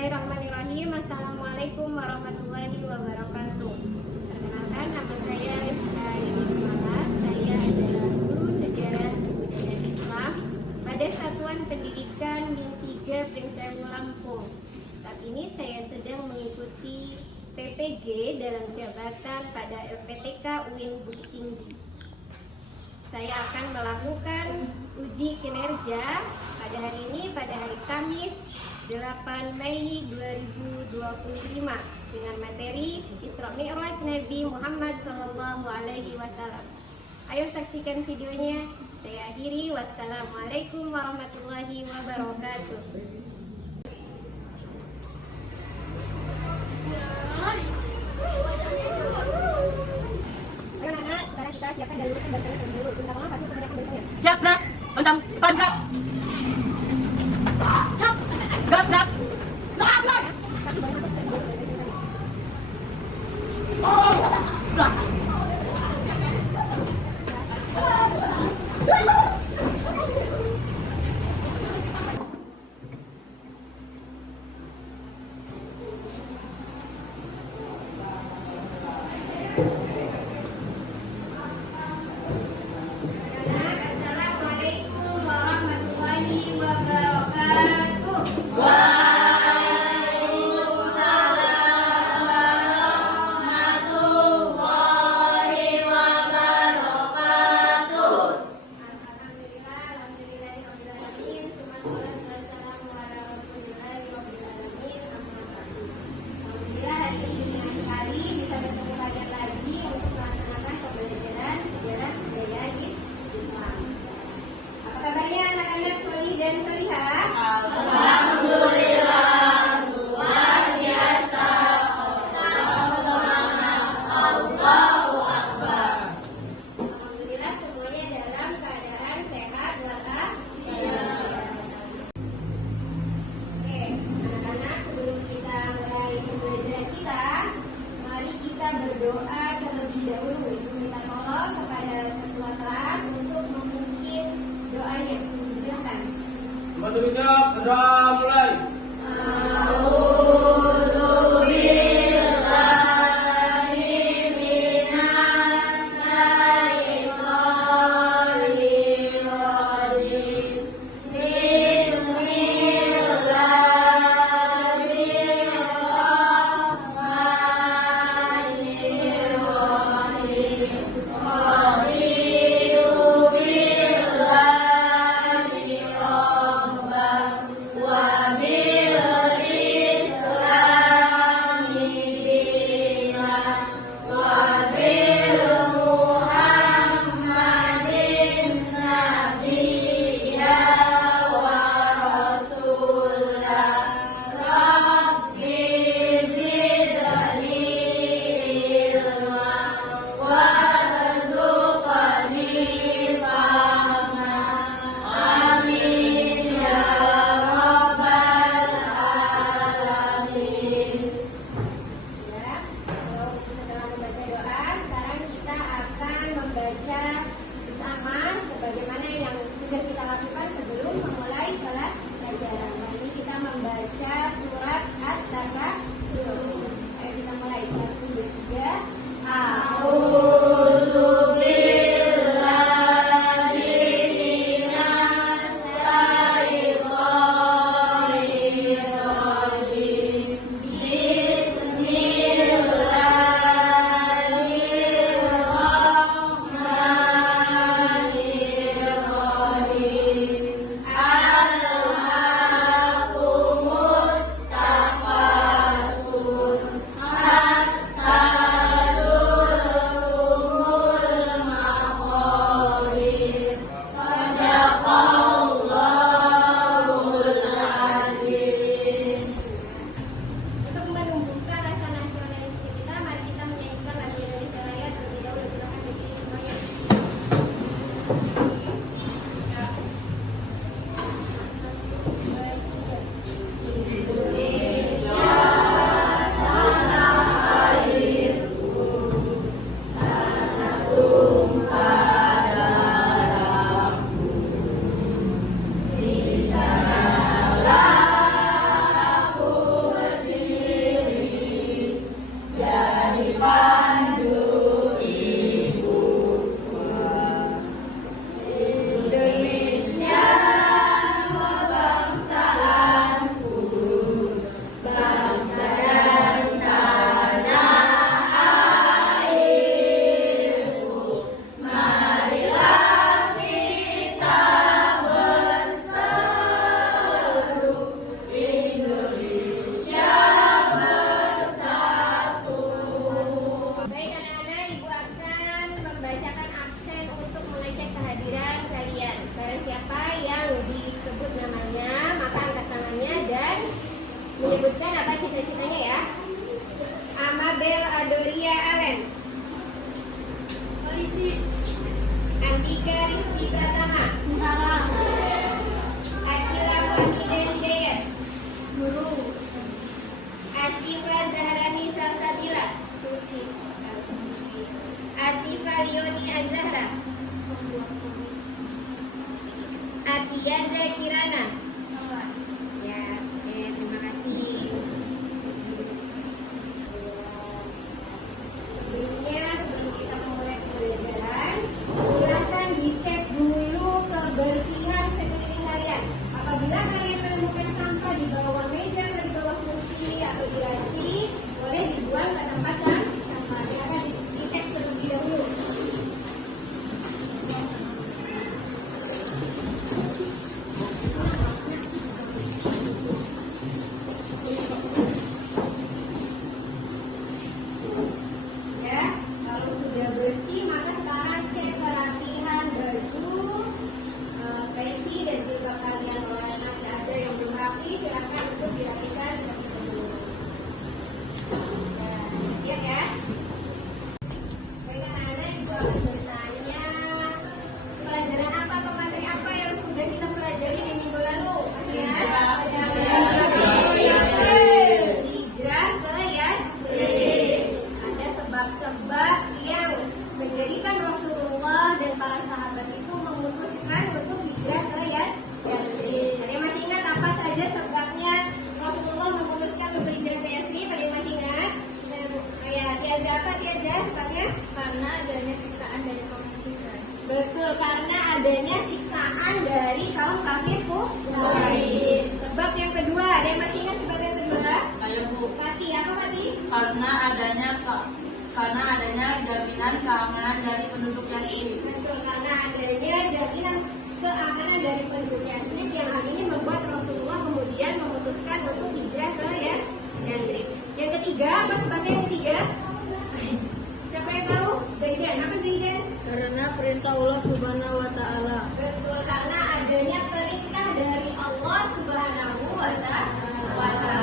Bismillahirrahmanirrahim. Assalamualaikum warahmatullahi wabarakatuh. Perkenalkan, nama saya Rizka Yuni Kemala. Saya adalah guru sejarah budaya Islam pada Satuan Pendidikan Min 3 Prinsewu Lampung. Saat ini saya sedang mengikuti PPG dalam jabatan pada LPTK UIN Bukit Tinggi. Saya akan melakukan uji kinerja pada hari ini, pada hari Kamis 8 Mei 2025 dengan materi Isra Mi'raj Nabi Muhammad SAW. Ayo saksikan videonya. Saya akhiri. Wassalamualaikum warahmatullahi wabarakatuh. Anak-anak, sekarang kita siapkan dan luruskan barisannya terlebih dulu. Bentar lama pasti kebanyakan barisannya. Siap, Nak. Kencang, depan, Nak. Siap. Gerak, Nak. Nak, Nak. Oh, Nak. Assalamualaikum warahmatullahi wabarakatuh. Alhamdulillahirrahmanirrahim. Wassalatu wassalamu ala Rasulillahi rabbil alamin. Alhamdulillah, hari ini hari bisa bertemu kalian lagi untuk melaksanakan pembelajaran sejarah budaya Islam. Apa kabarnya anak-anak solih dan solihah? Alhamdulillah, semuanya dalam keadaan sehat walafiat. Oke, anak-anak, sebelum kita mulai pembelajaran kita, mari kita berdoa terlebih dahulu. Minta tolong kepada ketua kelas untuk memimpin doanya. Silakan. Semua siap, berdoa mulai. Wa adanya siksaan dari kaum kafir Quraisy. Sebab yang kedua, ada yang masih ingat sebab yang kedua? Ayo Bu. Pati, apa Pati? Karena adanya jaminan keamanan dari penduduk Yasrib. Betul, karena adanya jaminan keamanan dari penduduk Yasrib yang hal ini membuat Rasulullah kemudian memutuskan untuk hijrah ke Yasrib. Yang ketiga, apa sebabnya yang ketiga? Siapa yang tahu? Zaidan, apa Zaidan? Karena perintah Allah Subhanahu wa taala. Betul, karena adanya perintah dari Allah Subhanahu wa taala.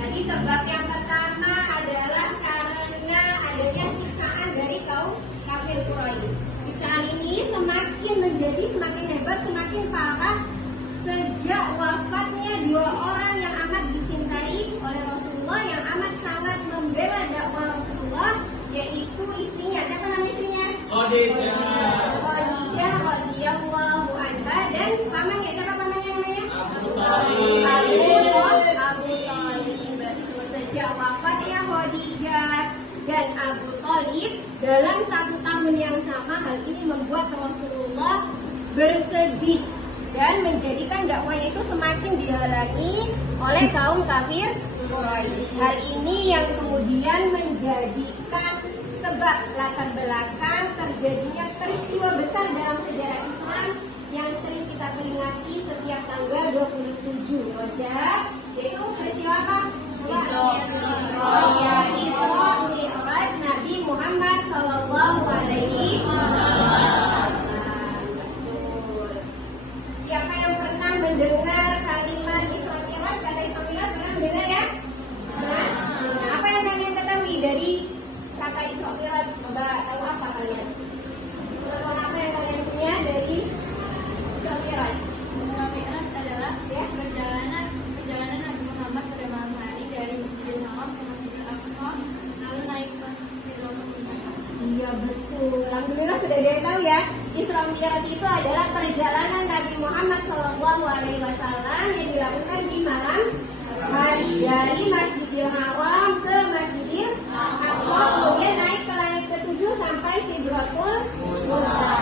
Jadi sebab yang pertama adalah karena adanya siksaan dari kaum kafir Quraisy. Siksaan ini semakin hebat, semakin parah sejak wafatnya dua orang yang amat dicintai oleh Rasulullah, yang amat sangat membela dakwah Rasulullah, yaitu istrinya. Siapa nama istrinya? Khadijah radhiyallahu anha, dan pamannya. Siapa pamannya namanya? Abu Thalib. Betul, sejak wafatnya Khadijah dan Abu Thalib dalam 1 tahun yang sama, hal ini membuat Rasulullah bersedih dan menjadikan dakwahnya itu semakin dihalangi oleh kaum kafir Quraisy. Hal ini yang kemudian menjadikan sebab latar belakang terjadinya peristiwa besar dalam sejarah Islam yang sering kita peringati setiap tanggal 27 Rajab, yaitu peristiwa apa? Isra Mi'raj Nabi Muhammad Sallallahu Alaihi Wasallam. Siapa yang pernah mendengar kalimat Isra Mi'raj? Kata Isra Mi'raj pernah mendengar ya? Nah, apa yang kalian ketahui dari kata Isra Mi'raj? Coba tahu apa kalian? Pengetahuan apa yang kalian punya dari Isra Mi'raj? Isra Mi'raj adalah perjalanan Nabi Muhammad pada malam hari dari Masjidil Haram ke Masjidil Aqsa, lalu naik ke Sidratul Muntaha. Iya betul. Alhamdulillah sudah ada yang tahu ya. Isra Mi'raj itu adalah perjalanan Nabi Muhammad SAW yang dilakukan di malam hari dari Masjidil Haram ke Masjidil Aqsa, kemudian naik ke langit ke-7 sampai Sidratul Muntaha.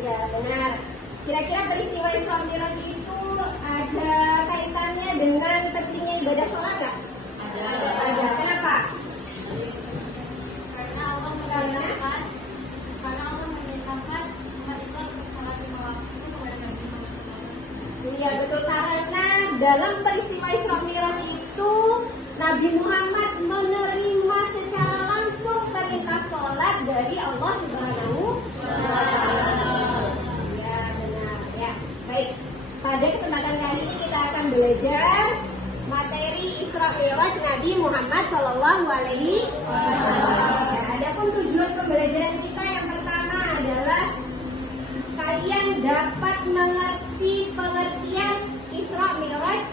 Iya benar. Kira-kira peristiwa Isra Mi'raj itu ada kaitannya dengan pentingnya ibadah sholat nggak? Ada. Kenapa? Karena Allah memerintahkan umat Islam untuk sholat 5 waktu kepada Nabi Muhammad SAW. Iya betul, karena dalam peristiwa Isra Mi'raj itu Nabi Muhammad menerima secara langsung perintah sholat dari Allah Subhanahu wa taala. Ya benar ya. Baik, pada kesempatan kali ini kita akan belajar materi Isra Mi'raj Nabi Muhammad Shallallahu Alaihi Wasallam. Adapun tujuan pembelajaran kita yang pertama adalah kalian dapat mengerti pengertian Isra Mi'raj.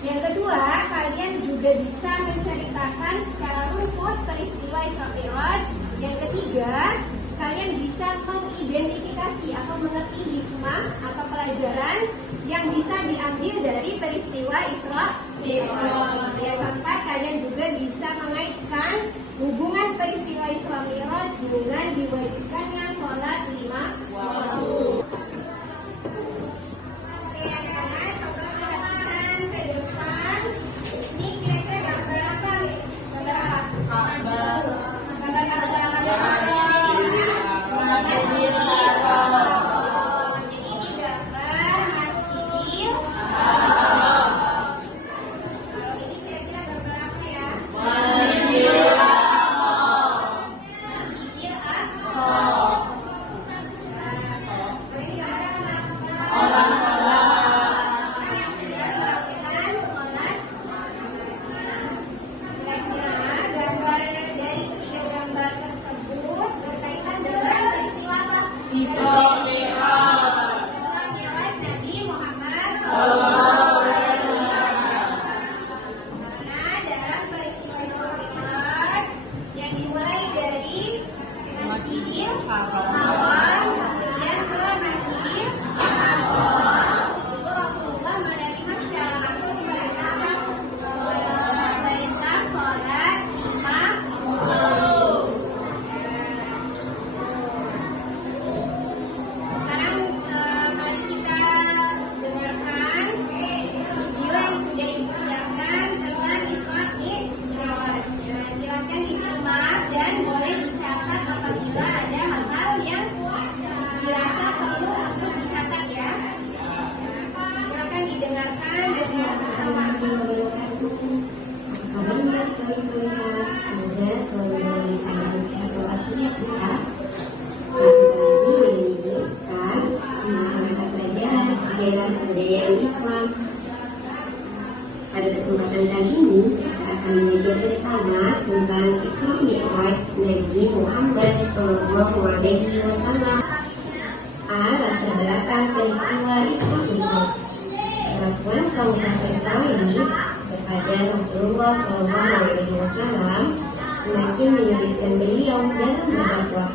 Yang kedua, kalian juga bisa menceritakan secara rumput peristiwa Isra Mi'raj. Yang ketiga, kalian bisa mengidentifikasi atau mengerti hikmah atau pelajaran yang bisa diambil dari peristiwa Isra Mi'raj. Yang keempat, kalian juga bisa mengaitkan hubungan peristiwa Isra Mi'raj dengan diwajibkannya sholat 5 waktu. Oke, anak-anak, coba perhatikan ke depan. Ini kira-kira gambar apa nih? Gambar apa? Gambar kebudayaan Islam. Pada kesempatan kali ini, kita akan belajar bersama tentang Isra Mi'raj Nabi Muhammad SAW. Latar belakang peristiwa Isra Mi'raj. Pengakuan Kabupaten Taif kepada Rasulullah SAW semakin menyulitkan beliau dalam berdakwah.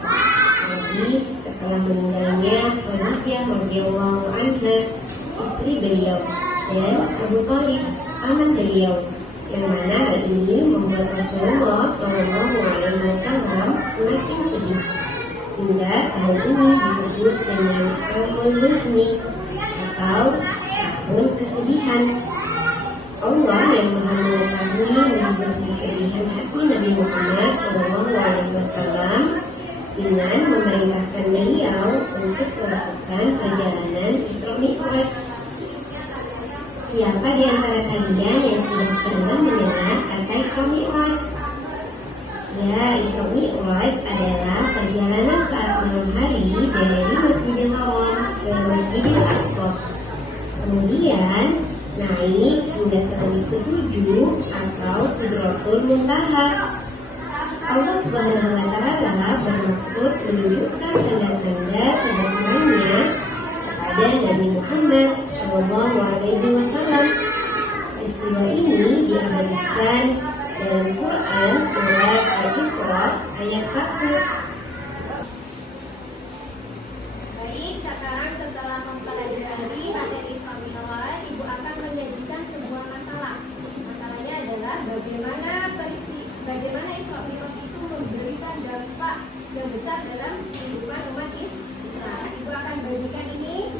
Nabi setelah meninggalnya Khadijah radhiyallahu anha, istri beliau, dan Abu Thalib, paman beliau, yang mana hal ini membuat Rasulullah SAW semakin sedih. Hingga tahun ini disebut dengan Amul Huzni atau tahun kesedihan. Allah yang Maha Mengetahui membuat kesedihan hati Nabi Muhammad SAW dengan memerintahkan beliau untuk melakukan perjalanan Isra Mi'raj. Siapa di antara kalian yang sudah pernah mendengar kata Isra Mi'raj? Ya, Isra Mi'raj adalah perjalanan saat malam hari dari Masjidil Haram ke Masjidil Aqsa. Kemudian naik hingga ke langit ketujuh atau Sidratul Muntaha. Allah Subhanahu wa Ta'ala bermaksud menunjukkan tanda-tanda kebesarannya kepada Nabi Muhammad SAW. Peristiwa ini diabadikan dalam Quran surat Al-Isra ayat 1. Baik, sekarang setelah mempelajari materi Isra Mi'raj, Ibu akan menyajikan sebuah masalah. Masalahnya adalah bagaimana Isra Mi'raj itu memberikan dampak yang besar dalam kehidupan umat Islam. Ibu akan berikan ini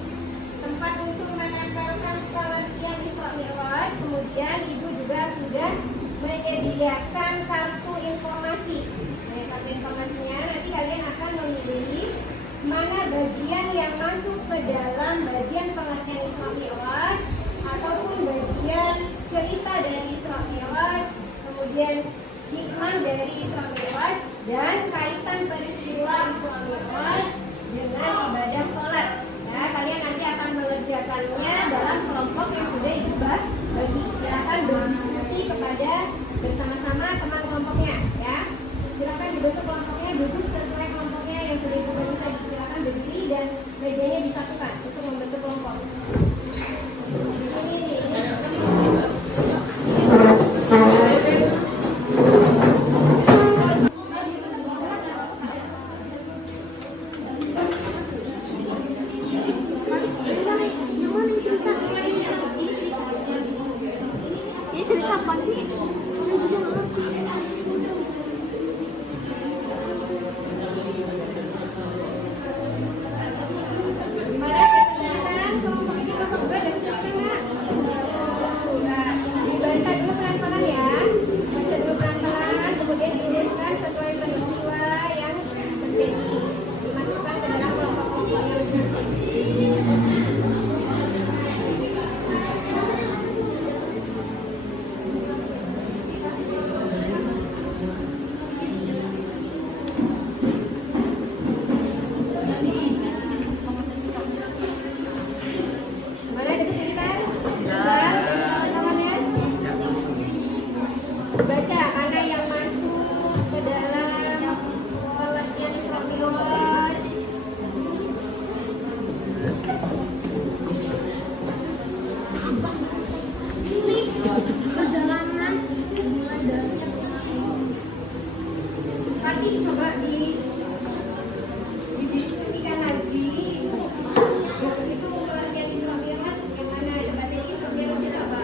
tempat untuk menempelkan pengertian Isra Mi'raj. Kemudian Ibu juga sudah menyediakan kartu informasi. Kartu informasinya nanti kalian akan memilih mana bagian yang masuk ke dalam bagian pengertian Isra Mi'raj ataupun bagian cerita dari Isra Mi'raj, kemudian hikmah dari Isra Mi'raj, dan kaitan peristiwa Isra Mi'raj dengan ibadah sholat. Ya, kalian nanti akan mengerjakannya dalam kelompok yang sudah Ibu bagi. Silakan berdiskusi kepada bersama-sama teman kelompoknya. Ya, silakan dibentuk kelompoknya, duduk sesuai kelompoknya yang sudah Ibu bagi tadi. Silakan berdiri dan mejanya disatukan untuk membentuk kelompok. Baca mana yang masuk ke dalam pengertian Isra Mi'raj. Perjalanan mulai dari nanti coba didiskusikan lagi. Itu pengertian Isra Mi'raj yang mana? Coba tadi Isra Mi'raj itu apa?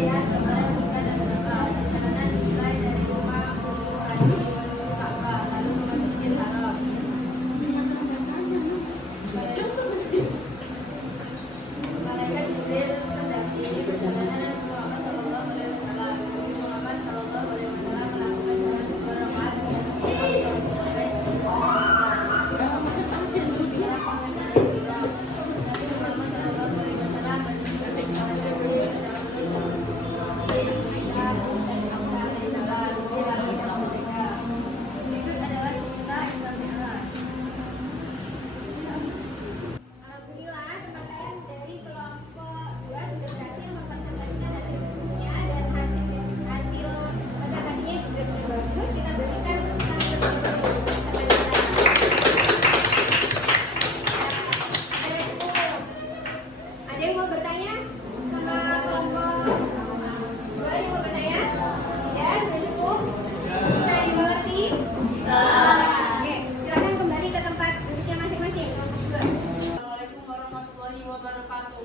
lihat gambaran jika dan berapa. Perjalanan dimulai dari rumah Ummu Hani menuju Ka'bah, lalu ke Masjidil Haram. Malaikat Jibril mendampingi perjalanan Muhammad Sallallahu Alaihi Wasallam. Nabi Muhammad Sallallahu Alaihi Wasallam melakukan jalan beberapa Berikut adalah cerita Isra Mi'raj. Alhamdulillah, tempat kalian dari kelompok 2 sudah berhasil mempresentasikan hasil diskusinya dan hasil presentasinya juga sudah bagus. Kita berikan ada yang mau bertanya sama kelompok 2? Ada yang mau bertanya? Tidak, sudah cukup? Bisa dimengerti? Bisa. Oke, silakan kembali ke tempat duduknya masing-masing. Kelompok 2. Assalamualaikum warahmatullahi wabarakatuh.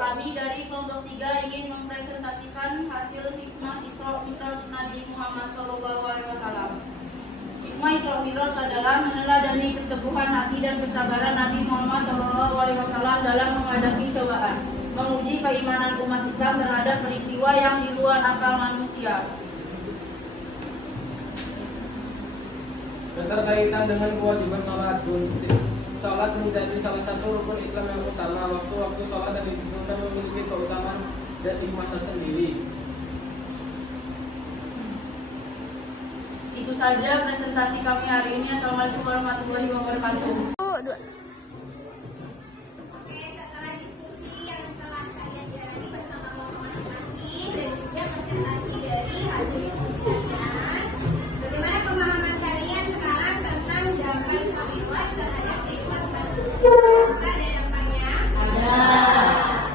Kami dari kelompok 3 ingin mempresentasikan hasil hikmah Isra Mi'raj Nabi Muhammad SAW. Hikmah Isra Mi'raj adalah meneladani keteguhan hati dan kesabaran Nabi Muhammad SAW dalam menghadapi cobaan, menguji keimanan umat Islam terhadap peristiwa yang di luar akal manusia. Keterkaitan dengan kewajiban sholat Sholat menjadi salah satu rukun Islam yang utama. Waktu-waktu sholat dan ditentukan memiliki keutamaan dan hikmah tersendiri. Itu saja presentasi kami hari ini. Assalamualaikum warahmatullahi wabarakatuh. Oke, setelah diskusi yang telah kalian jalani bersama kelompok masing-masing dan juga presentasi dari hasil diskusi kalian, bagaimana pemahaman kalian sekarang tentang dampak Isra Mi'raj terhadap kehidupan kita? Apakah ada dampaknya? Ada.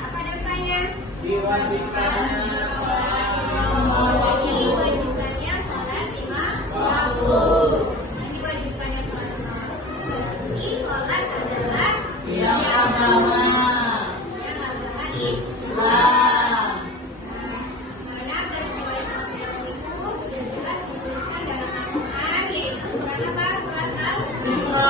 Apa dampaknya? Diwajibkannya Diwajibkannya sholat 5 waktu. Diwajibkannya sholat 5 waktu. Berarti sholat adalah Yang agama yang agama Islam. Karena peristiwa Isra Mi'raj itu sudah jelas dituliskan dalam Al-Quran, yaitu surat apa? Surat Al-Isra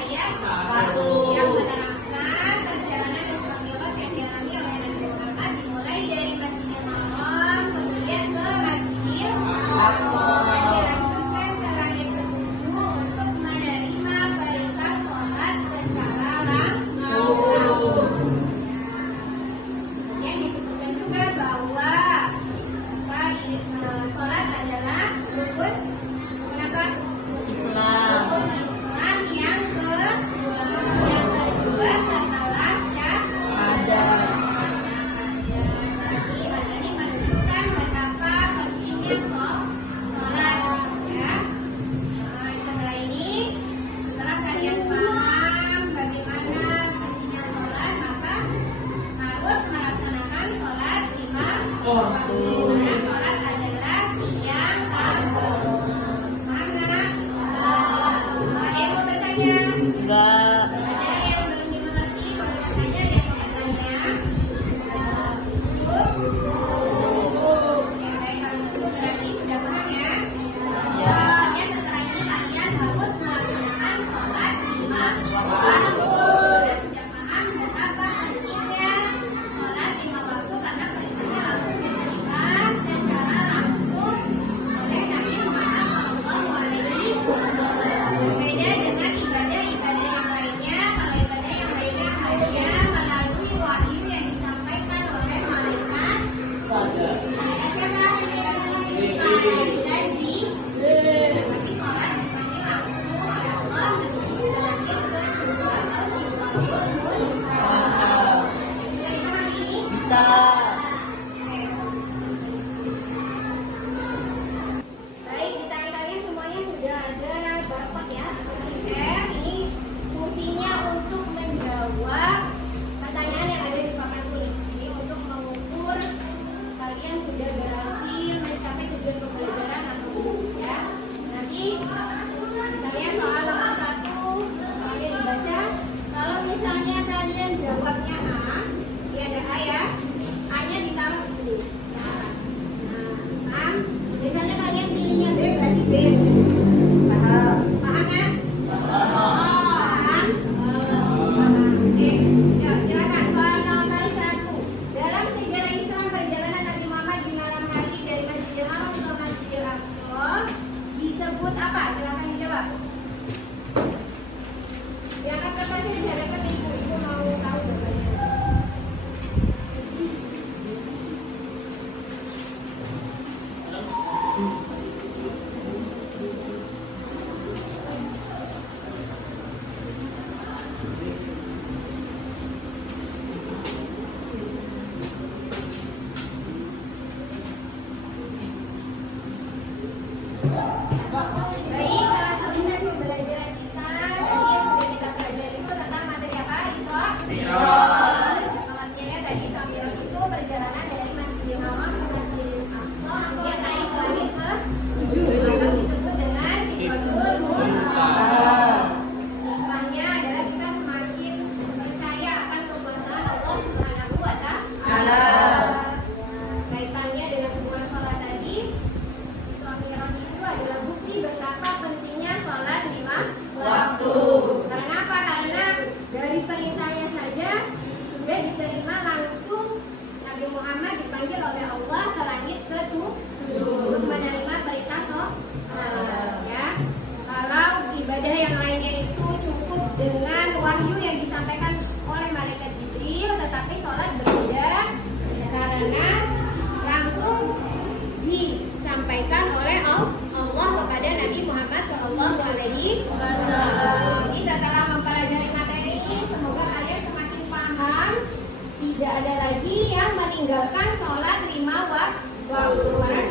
ayat 1 yang menerangkan perjalanan Isra Mi'raj yang dialami oleh Nabi Muhammad dimulai dari Masjidil Haram kemudian ke Masjidil Aqsa dan dilanjutkan ke langit ketujuh untuk menerima perintah sholat secara langsung. Kemudian disebutkan juga bahwa sholat adalah rukun apa? Islam. Rukun Islam yang kedua setelah syahadat. Jadi hal ini menunjukkan betapa pentingnya sholat, ya. Setelah ini, setelah kalian paham bagaimana pentingnya sholat, maka harus melaksanakan sholat 5 waktu. Karena sholat adalah tiang agama. Paham nggak? Ada yang mau bertanya? Enggak. Ada yang belum dimengerti? Kalau bertanya, ada yang mau bertanya? Cukup? Ya, baik. Kalau cukup berarti sudah paham ya? Ya. Pokoknya setelah ini kalian harus melaksanakan sholat 5 waktu. Dan sudah paham betapa pentingnya sholat 5 waktu karena perintahnya langsung diterima secara langsung oleh Nabi Muhammad SAW. Berbeda dengan ibadah-ibadah yang lainnya. Kalau ibadah yang lainnya hanya melalui wahyu yang disampaikan oleh malaikat. Malaikat siapa? Malaikat Jibril. Tapi sholat dipanggil langsung oleh Allah menuju ke langit kedua atau Sidratul Muntaha. Bisa dipahami? Bisa. Baik, di tangan kalian semuanya sudah ada barcode ya atau share. Ini fungsinya untuk menjawab pertanyaan yang ada di papan tulis. Jadi untuk mengukur kalian sudah berhasil mencapai tujuan pembelajaran Baik, telah selesai pembelajaran kita. Tadi yang sudah kita pelajari itu tentang materi apa, Isra? Pengertiannya tadi Isra Mi'raj itu perjalanan dari Masjidil Haram ke Masjidil Aqsa, kemudian naik ke langit ke-7 atau disebut dengan Sidratul Muntaha. Hikmahnya adalah kita semakin percaya akan kekuasaan Allah Subhanahu wa Ta'ala. Kaitannya dengan hubungan sholat tadi, Isra Mi'raj itu adalah bukti betapa pentingnya sholat 5 waktu. Karena apa? Karena dari perintahnya saja sudah diterima langsung Nabi Muhammad dipanggil oleh Allah ke langit ke-7 untuk menerima perintah sholat. Ya, kalau ibadah yang lainnya itu cukup dengan wahyu yang disampaikan oleh malaikat Jibril, tetapi sholat berbeda karena langsung disampaikan oleh Allah kepada Nabi Muhammad SAW. Jadi setelah mempelajari materi ini, semoga kalian semakin paham. Tidak ada lagi yang meninggalkan sholat 5 waktu. Karena